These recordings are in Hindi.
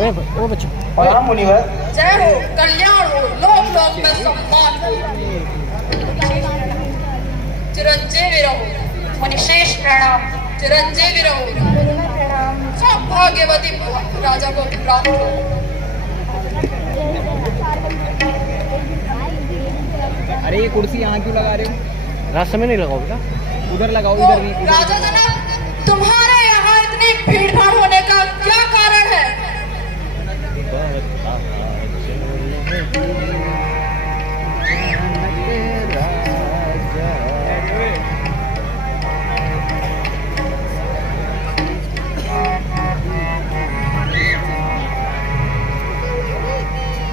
ओ बच्चों प्रणाम मुनिवर। जय हो, कल्याण हो, लोक लोक में सम्मान हो, चिरंजीवी रहो। मुनिशेष प्रणाम। चिरंजीवी रहो। सौभाग्यवती राजा को प्राप्त हो। अरे ये कुर्सी यहाँ क्यों लगा रहे हो? रास्ते में नहीं लगाओ बेटा, उधर लगाओ। तो इधर नहीं। राजा जनक, तुम्हारे यहाँ इतनी भीड़ भाड़ होने का क्या कारण है?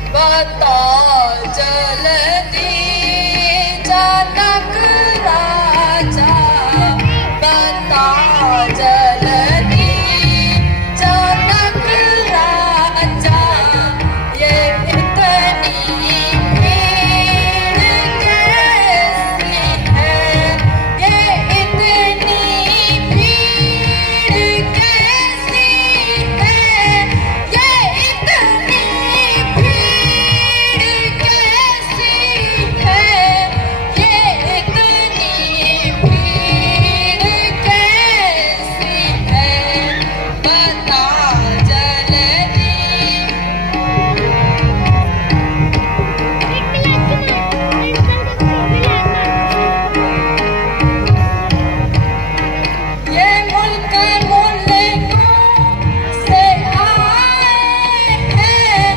बता जल्दी जनक राजा, बता जल्दी जनक राजा, ये इतनी भीड़ कैसी है, ये इतनी भीड़ कैसी है, ये इतनी भीड़ कैसी है, ये इतनी भीड़ कैसी है, बता जल्दी। ये मुल्क मुल्कों से आए हैं,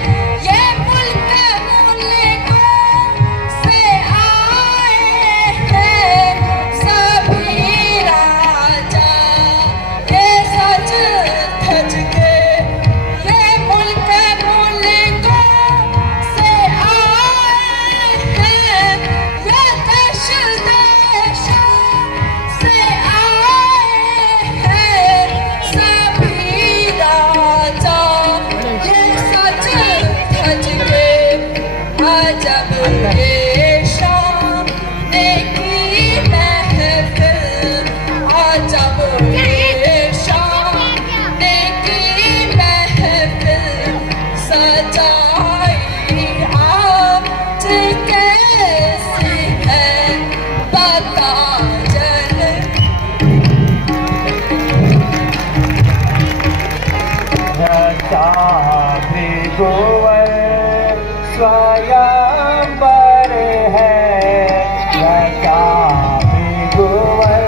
ये मुल्क मुल्कों से आए हैं, सभी राजा ये सज धज के, ये मुल्क मुल्कों से आए हैं, ये देश देशों से आए हैं, सभी राजा ये सज धज के, अजब ये शान की महफिल, अजब ये शान की महफिल, सजाई आज कैसी है, बता जल्दी। भृगुवर स्वयंवर है, रचा भृगुवर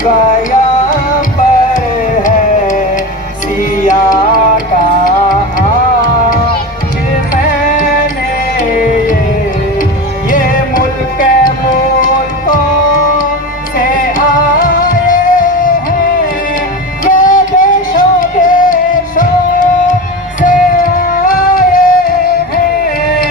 स्वयंवर है, सिया का आज मैंने ये मुल्क मुल्कों से आए हैं, ये देशों देशों से आए हैं,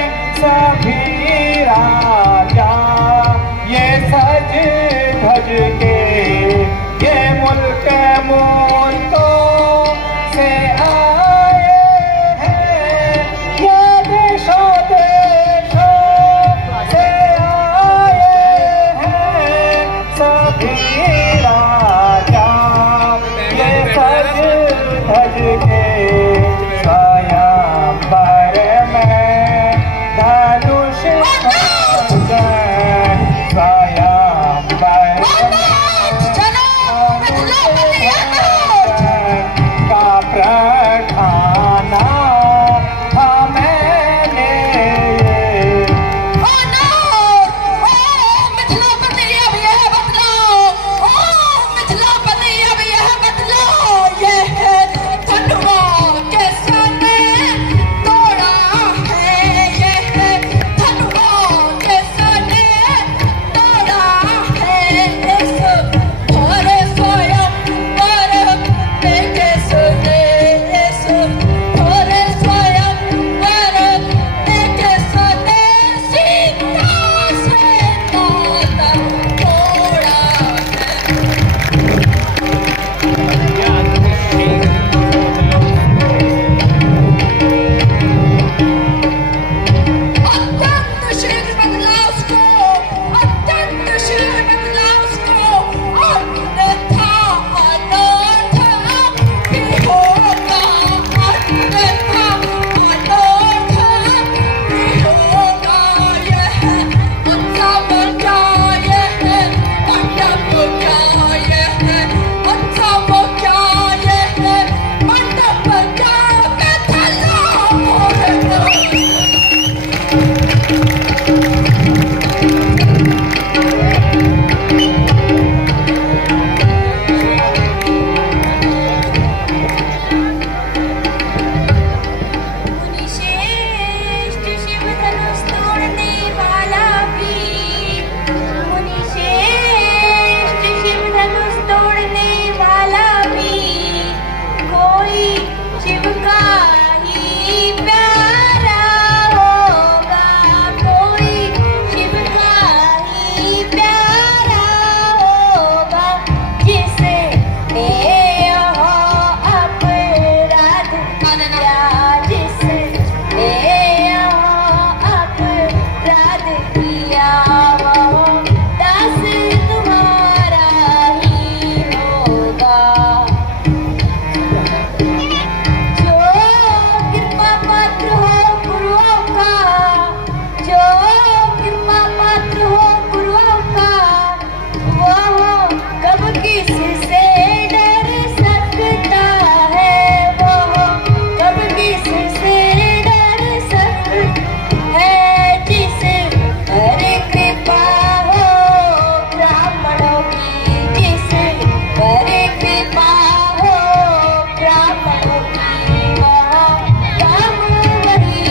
जिसने यहाँ अपराध किया वो दास तुम्हारा ही होगा। जो कृपा पात्र हो गुरुओं का, जो कृपा पात्र हो गुरुओं का, वो कब किससे डर सकता है, वो कब किससे डर सकता है। जिस पर कृपा हो ब्राह्मणों की, जिस पर कृपा हो ब्राह्मणों की, वहाँ काम वही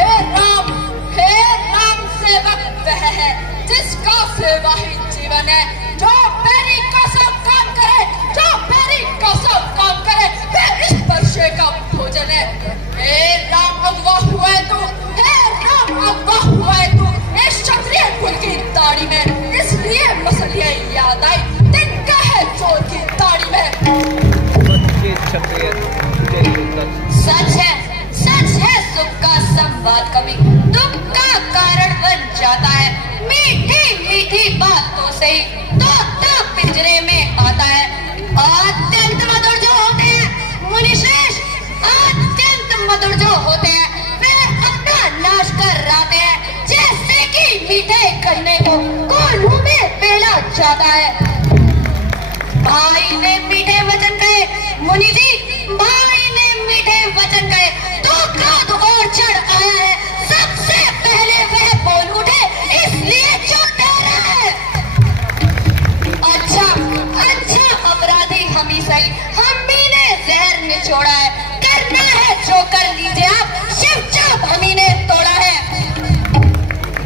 हे राम सेवक वह है जिसका सेवा ही जीवन है। जो मेरी का सब काम करे, जो मेरी का सब काम करे, वह इस वर्षे का भोजन है। हे राम अगवा हुआ है तू, हे राम अगवा हुआ है तू इस क्षत्रिय कुल की दाढ़ी में, इसलिए मसलिए याद आई तिनका है चोर की दाढ़ी में। सच है सुख का संवाद कभी दुख का कारण बन जाता है। मीठी मीठी बातों से ही तोता पिंजरे में आता है। अत्यंत मधुर जो होते हैं मुनिश्रेष्ठ, अत्यंत मधुर जो होते हैं वे अपना नाश कर आते हैं। जैसे कि मीठे गन्ने को कोल्हू में पेला जाता है। भाई ने मीठे वचन कहे, मुनि जी भाई ने मीठे वचन कहे तो क्रोध और चढ़ आया है। सबसे पहले वह बोल उठे इसलिए जो डरा है। अच्छा अपराधी हम ही सही, हम ही ने जहर निचोड़ा है। करना है जो कर लीजिए आप, शिव चाप हम ही ने तोड़ा है।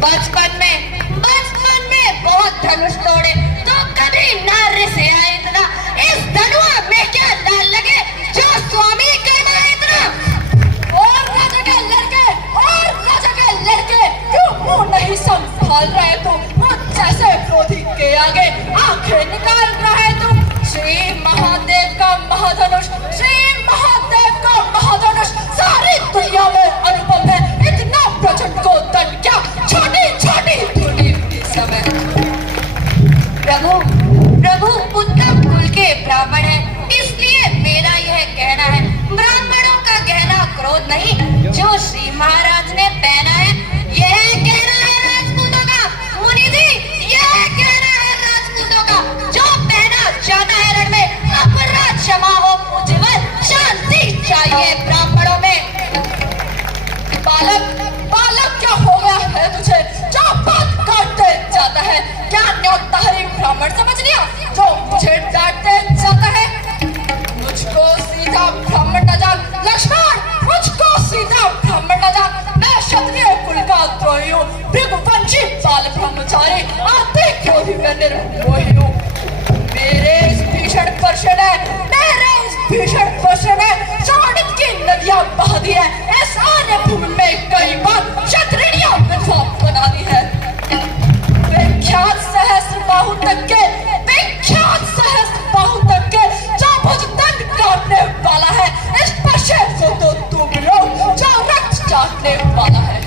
बचपन में बहुत धनुष तोड़े तो कभी नार्य से आए इतना, इस धनुआ में क्या लाल लगे जो स्वामी करवाए इतना। और राजा के लड़के क्यों मुंह नहीं संभाल रहे तुम, मुझ जैसे क्रोधी के आगे आंखें निकाल रहे तुम। श्री महादेव का महाधनुष, श्री महादेव का महाधनुष सारी दुनिया में अनुपम है। इतना प्रचंड को दंड क्या, छोटी छोटी धूली समय। प्रभु उत्तम कुल के ब्राह्मण है, इसलिए मेरा यह कहना है ब्राह्मणों का गहना क्रोध नहीं जो श्री महाराज ने पहना है। यह कहना है राजपूतों का, मुनि जी यह कहना है राजपूतों का। जो पहना जाता है रण में अपराध क्षमा हो उज्जवल, शांति चाहिए ब्राह्मणों में। बालक क्या हो गया है तुझे जो बात काटते जाता है। क्या न्योतारी ब्राह्मण समझ लिया जो मुझे डांटते जाता है। मुझको सीधा ब्राह्मण न जान लक्ष्मण, मुझको सीधा ब्राह्मण न जान। मैं क्षत्रिय कुल का द्रोही हूँ, भृगुवंशी बाल ब्रह्मचारी, आते क्रोधी में निर्मोही हूँ। मेरे इस भीषण वर्षण ने चाणक्य की नदियां बहा दी है। इस आर्य भूमि में कई बार क्षत्रियों विधवा बना दी है। विख्यात सहस्त्र बाहु तक के जो भुजदंड काटने वाला है, इस पशे को तो तुम लोग जो रक्त चाटने वाला है।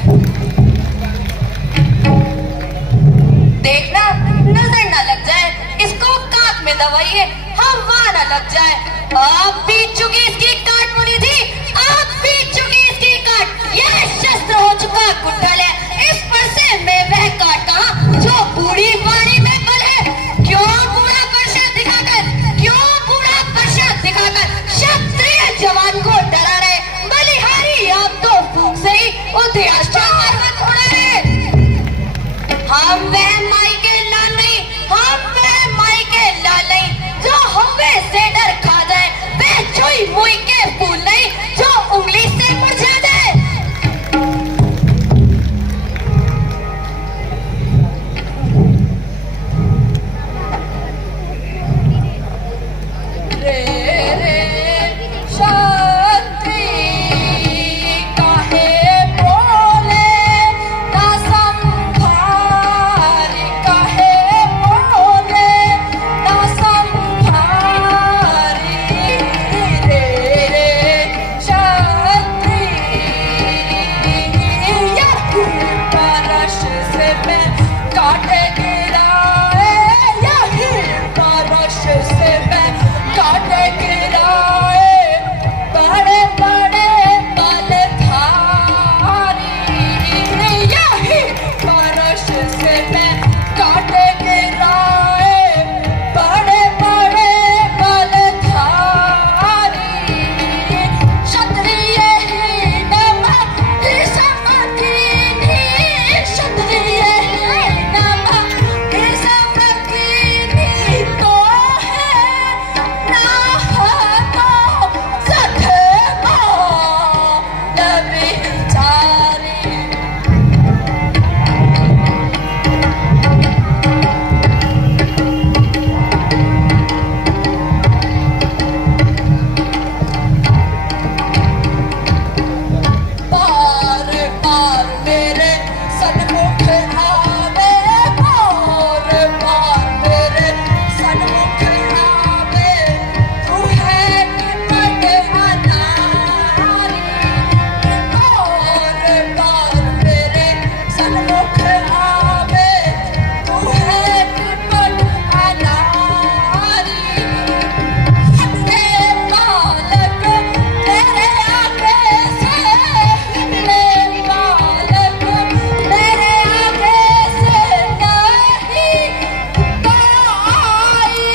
देखना नजर न लग जाए, इसको काट में दबाइए हवा न लग जाए। आप बीत चुकी इसकी काट मुनि जी, आप बीत चुकी इसकी काट। यह शस्त्र हो चुका कुंडल है, इस पर से में वह काट कहाँ जो बूढ़ी बाड़ी में बल है। क्यों बूढ़ा पर्चा दिखाकर क्षत्रिय जवान को डरा रहे। बलिहारी आप तो फूंक से ही उद्याश्चर्य हो रहे। हम वह माई के लाल नहीं, जो हवे से डर खा जाए। वह छुई मुई के फूल नहीं जो उंगली से मुरझा जाए। काहे बोले न संभाले में कांटे गिराए, यही बारिश से मैं कांटे गिराए, बड़े बड़े पल धारी, यही बारिश से मैं कांटे गिराए, बड़े बड़े पल धारी, क्षत्रिय ही नमः ही समकीनी, क्षत्रिय ही नमः ही समकीनी, तो है ना तो सखे मौल बिचारी। बार बार मेरे सन्मुख आवे, बार बार मेरे सन्मुख आवे, तू है निपट अनारी, बार बार मेरे सन्मुख आवे, तू है निपट अनारी, हटने बालक तेरे आगे से, हटने बालक तेरे आगे से नहीं तो आई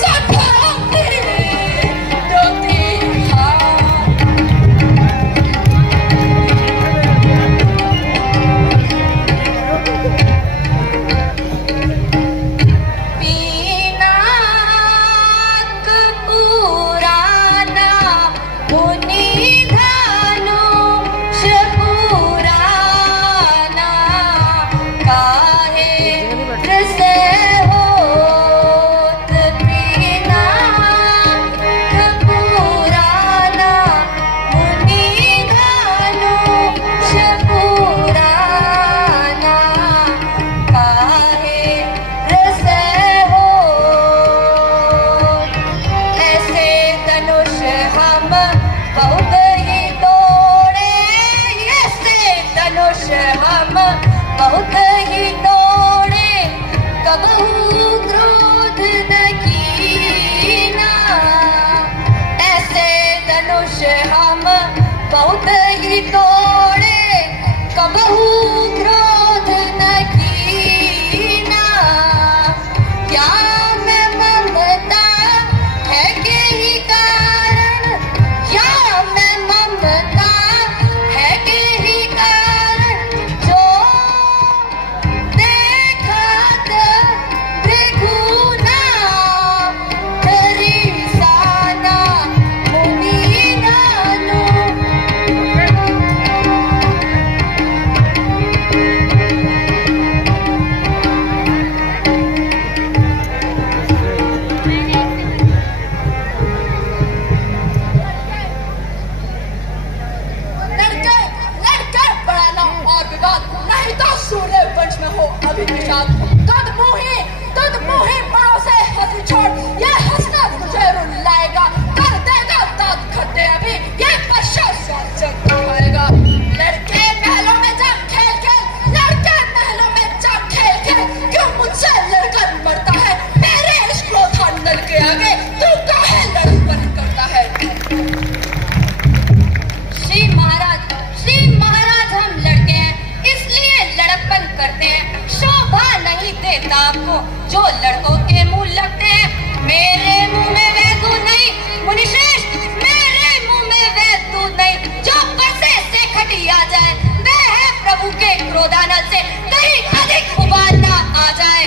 सठाती रोती हाथ। पीनाक पुराना मुनि धनुष पुराना, काहे से होत पीनाक पुराना मुनि धनुष पुराना, काहे से होत, ऐसे धनुष हम बहुत ही तोड़े, ऐसे धनुष हम बहुत ही तोड़े, कबहू क्रोध न कीना, ऐसे धनुष हम बहुत ही तोड़े, कबहू क्रोध न कीना, क्या मैं ममता है के ही कारण, क्या मैं ममता है के ही कारण, जो देखत त्रिगुना हरि साना मुनि नानु। लड़के लड़के बढ़ाना और विवाद, नहीं तो सूर्य वंश में हो अभी निषाद, तुद मुही माओ से हंसी छोड़, ये हंसना मुझे रुलाएगा, कर देगा दांत खट्टे अभी, ये पश्चात जग खाएगा। लड़के महलों में जा खेल खेल, लड़के महलों में जा खेल खेल, क्यों मुझसे लड़कर मरता है, मेरे इश्क क्रोधा नल के आगे तू काहे लड़पन करता है। श्री महाराज हम लड़के हैं इसलिए लड़कपन करते हैं, शोभा नहीं देता आपको जो लड़कों के मुंह लगते हैं, मेरे मुंह में वैदू नहीं मुनिश्रेष्ठ, मेरे मुंह में वैदू नहीं, जो बसे से खटिया जाए वह है प्रभु के क्रोधानल से कहीं अधिक उबाल ना आ जाए।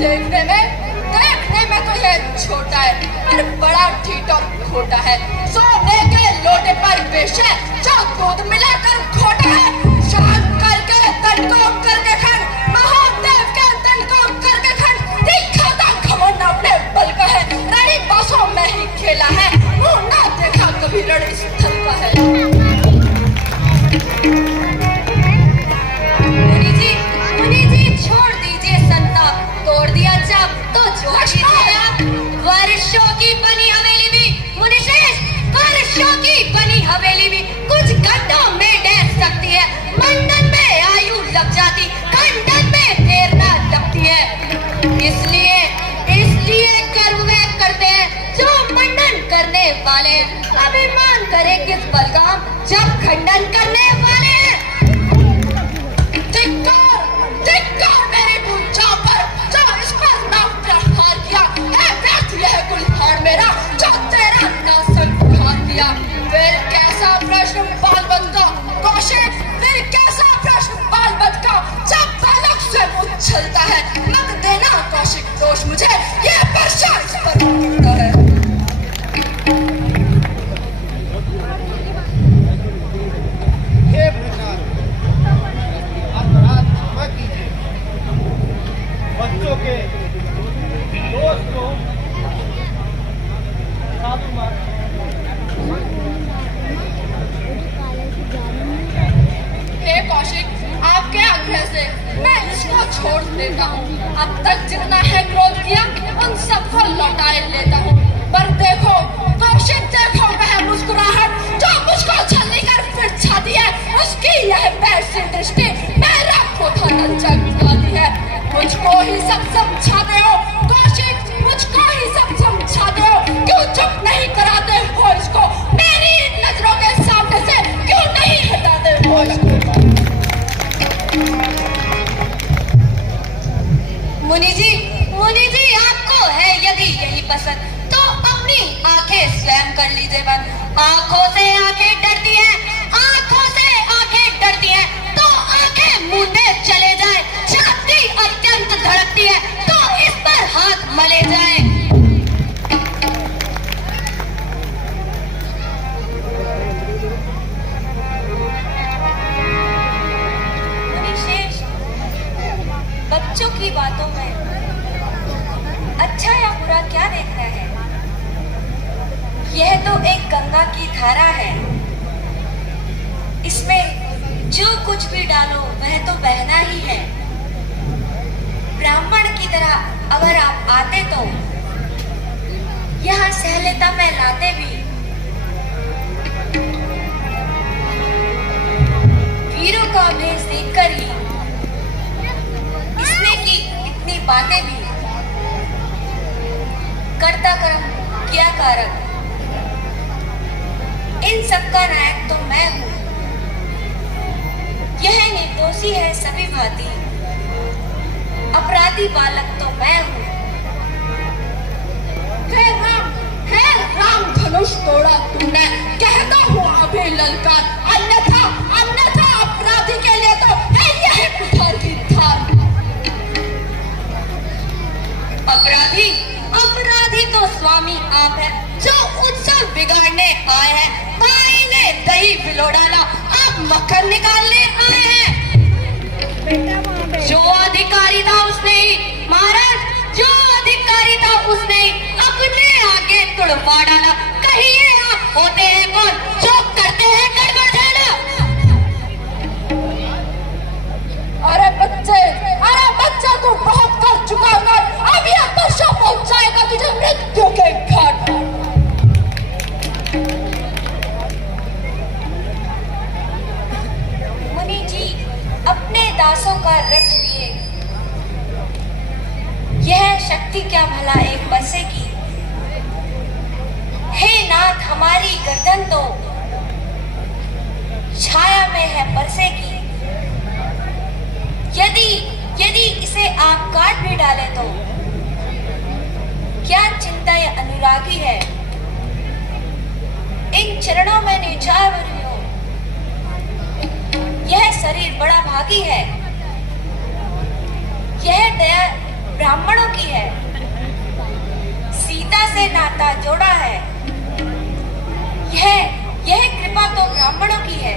देखने में तो ये छोटा है पर बड़ा ढीठ और खोटा है, सोने के लोटे पर विष है जो दूध मिलाकर खोटा है, शंकर के तन को करके खंड, महादेव के तन को करके खंड, दिखाता घमंड अपने बल का है, रड़ी बासों में ही खेला है, मुंह ना देखा कभी रड़ी स्थल का है। मुनि जी छोड़ दीजिए संताप, तोड़ दिया चाप तो जोड़ दीजिए आप। की बनी हवेली भी मुनिश्रेष्ठ, फर्शों की बनी हवेली भी कुछ घंटों में डर सकती है। मंडन में आयु लग जाती, खंडन में देर न लगती है। इसलिए गर्व वे करते हैं जो मंडन करने वाले हैं। अभिमान करे किस बल का हम जब खंडन करने वाले हैं। धिक्कार मेरे पूंछा पर जो इस पर नाम प्रहार किया। है व्यर्थ यह गुलहार मेरा जो तेरा नासन उखाड़ दिया। फिर कैसा प्रश्न बालबन का कौशिक, फिर कैसा प्रश्न बालबन का जब बालक से उछलता है। मत देना कौशिक दोष मुझे, यह वर्षा इस पर करता है। बच्चों के दोस्त को हे कौशिक, आपके आग्रह से मैं इसको छोड़ देता हूँ। अब तक जितना है क्रोध किया उन सबको लौटाए लेता हूँ। पर देखो कौशिक, देखो वह मुस्कुराहट जो मुझको छलनी कर फिर छाती है। उसकी यह वैसी दृष्टि मेरा खोथा जगाती है। मुझको ही सब समझाते हो कौशिक, मुझको ही सब समझाते हो। क्यों चुप नहीं कराते हो इसको मेरी नजरों के सामने से, क्यों नहीं हटाते हो इसको। मुनि जी आपको है यदि यही पसंद तो अपनी आंखें स्वयं कर लीजिए बंद। आंखों से आंखें डरती हैं, आंखों से आंखें डरती हैं तो आंखें मूंदे चले जाए। छाती अत्यंत धड़कती है तो इस पर हाथ मले जाए। बच्चों की बातों में अच्छा या बुरा क्या देखना है। यह तो एक गंगा की धारा है, इसमें जो कुछ भी डालो वह तो बहना ही है। ब्राह्मण की तरह अगर आप आते तो यहाँ सहलता में लाते भी। वीरों का भेष देखकर ही इसमें की इतनी बातें भी। कर्ता कर्म किया कारक, इन सबका नायक तो मैं हूँ। यह निर्दोषी है सभी भांति, अपराधी बालक तो मैं हूँ। हे राम धनुष तोड़ा तुमने, कहता हूँ अभी ललकार। अन्यथा अपराधी के लिए तो है यह कुठार की धार। अपराधी तो स्वामी आप है जो उत्सव बिगाड़ने आए हैं। माई ने दही बिलो डाला, आप मक्खन निकालने आए हैं। जो अधिकारी था उसने ही, महाराज जो अधिकारी था उसने ही अपने आगे तुड़वा डाला। कहिए आप होते हैं कौन जो करते हैं गड़बड़ डाला। अरे बच्चा तू बहुत कर चुका है। अब यह वर्षा पहुंच जाएगा तुझे मृत्यु के घाट। मुनि जी अपने दासों का रख लिए, यह शक्ति क्या भला एक बसे की। हे नाथ हमारी गर्दन तो छाया में है परसे की। यदि इसे आप काट भी डाले तो क्या चिंता या अनुरागी है। इन चरणों में निचार बनी हो, यह शरीर बड़ा भागी है। यह दया ब्राह्मणों की है, सीता से नाता जोड़ा है। यह कृपा तो ब्राह्मणों की है,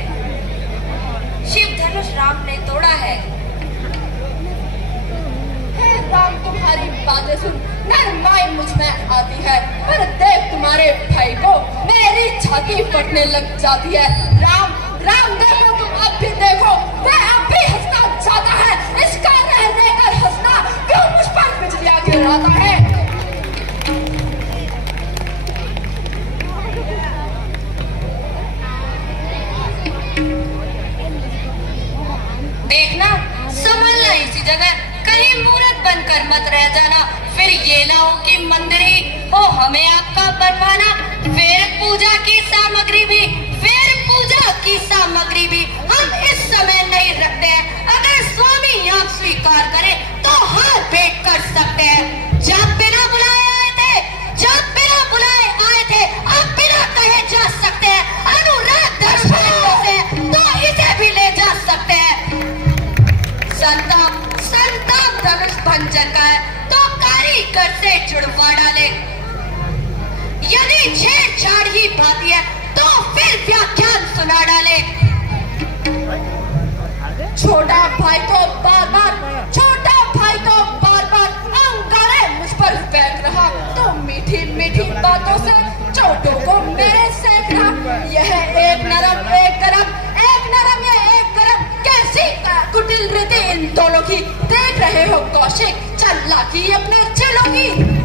शिव धनुष राम ने तोड़ा है। राम तुम्हारी बातें सुन नरमाई मुझ में आती है, पर देख तुम्हारे भाई को मेरी छाती फटने लग जाती है। राम देखो तुम अब भी देखो, वह अब भी हंसना चाहता है। इसका रह रहकर हंसना क्यों मुझ पर बिजलियां गिराता है। जुड़वा डाले। यदि छेड़छाड़ ही भाती है तो फिर व्याख्यान सुना डाले। छोटा भाई तो बार बार अंगारे मुझ पर फेंक रहा, तो मीठी मीठी बातों से चोटों को मेरे सेक रहा। यह एक नरम एक गरम, एक नरम या एक गरम, कैसी कुटिल रीति इन दोनों की। देख रहे हो कौशिक चालाकी अपने चेलों की।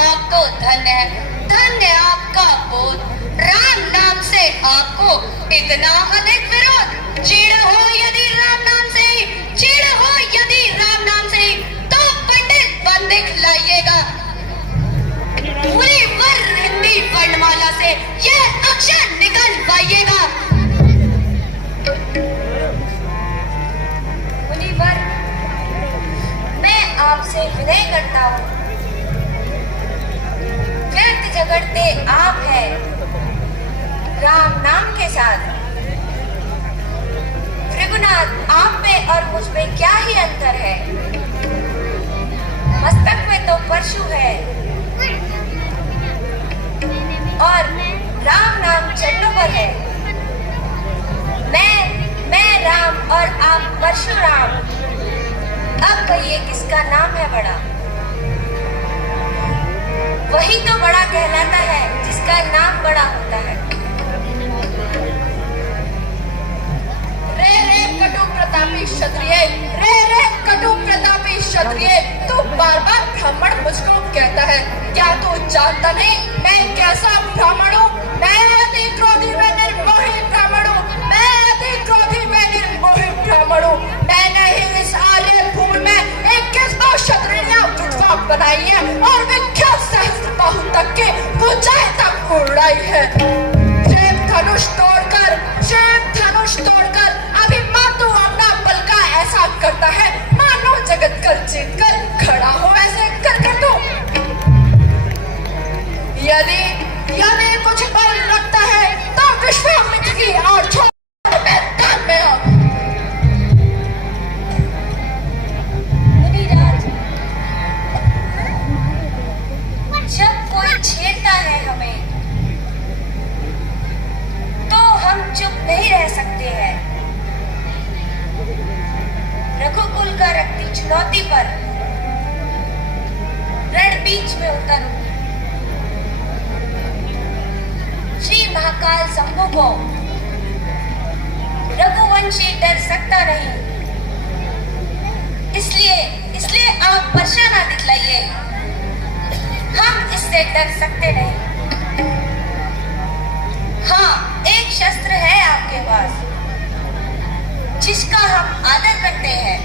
आपको धन्य है, धन्य आपका बोध। राम नाम से आपको इतना अधिक विरोध। चिड़ हो यदि राम नाम से ही, चिड़ हो यदि राम नाम से ही, तो पंडित बंदिख लाइएगा। पूरी वर्ग हिंदी वर्णमाला से यह अक्षर निकलवाइएगा। मुनिवर, मैं आपसे विनय करता हूँ। व्यर्थ झगड़ते आप है राम नाम के साथ। त्रिगुणात आप में और मुझ में क्या ही अंतर है। मस्तक में तो परशु है और राम नाम चरणों पर है। मैं राम और आप परशुराम। अब कहिए किसका नाम है बड़ा? वही तो बड़ा कहलाता है जिसका नाम बड़ा होता है। रे रे कटु प्रतापी क्षत्रिय, रे रे कटु प्रतापी क्षत्रिय, तू बार बार ब्राह्मण मुझको कहता है। क्या तू जानता नहीं मैं कैसा ब्राह्मण हूँ? मैं अति क्रोधी व निर्मोही ब्राह्मण हूँ। मैं अति क्रोधी व निर्मोही ब्राह्मण हूँ। मैंने ही इस आर्य भूमि में 21 क्षत्रियां विधवा बनाई है और विख्यात सहस्त्रबाहु तक के ऊंचाई तक उड़ाई है। शिव धनुष तोड़कर अभिमातु अपना बल का ऐसा करता है मानो जगत कर जीत कर खड़ा हो। ऐसे कर दो। यदि कुछ बल रखता है तो विश्वामित्र की और छोड़ मैदान में आओ। मुनिराज, सकते हैं। रघुकुल का रखती चुनौती पर रण बीच में उतरूं, श्री महाकाल शंभु को रघुवंशी डर सकता नहीं। इसलिए आप वर्षा ना दिखलाइए, हम इससे डर सकते नहीं। हाँ, एक शस्त्र है आपके पास जिसका हम आदर करते हैं,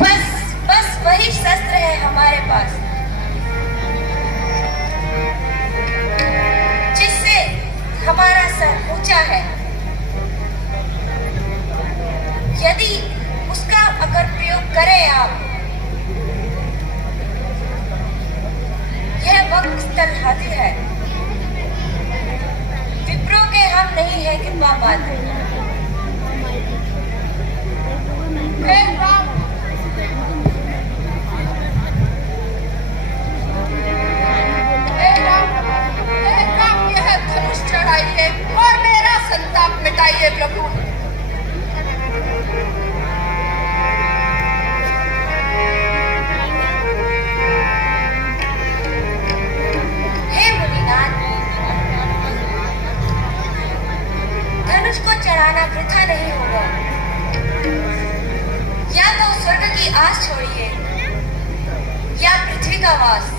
बस वही शस्त्र है हमारे पास जिससे हमारा सर ऊंचा है। यदि उसका अगर प्रयोग करें आप, यह वक्त स्थल हाजिर है। विप्रो के हम नहीं है कृपा पात्र। चढ़ाइए और मेरा संताप मिटाइए प्रभु। हे मुनिनाथ, धनुष को चढ़ाना वृथा नहीं होगा। या तो स्वर्ग की आस छोड़िए या पृथ्वी का वास।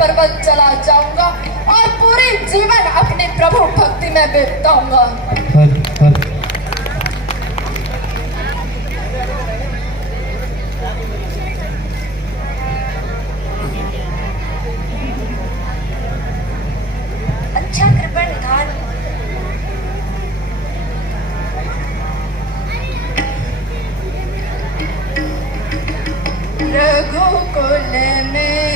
पर्वत चला जाऊंगा और पूरे जीवन अपने प्रभु भक्ति में बिताऊंगा। अच्छा कृपा निधान। रघुकुल में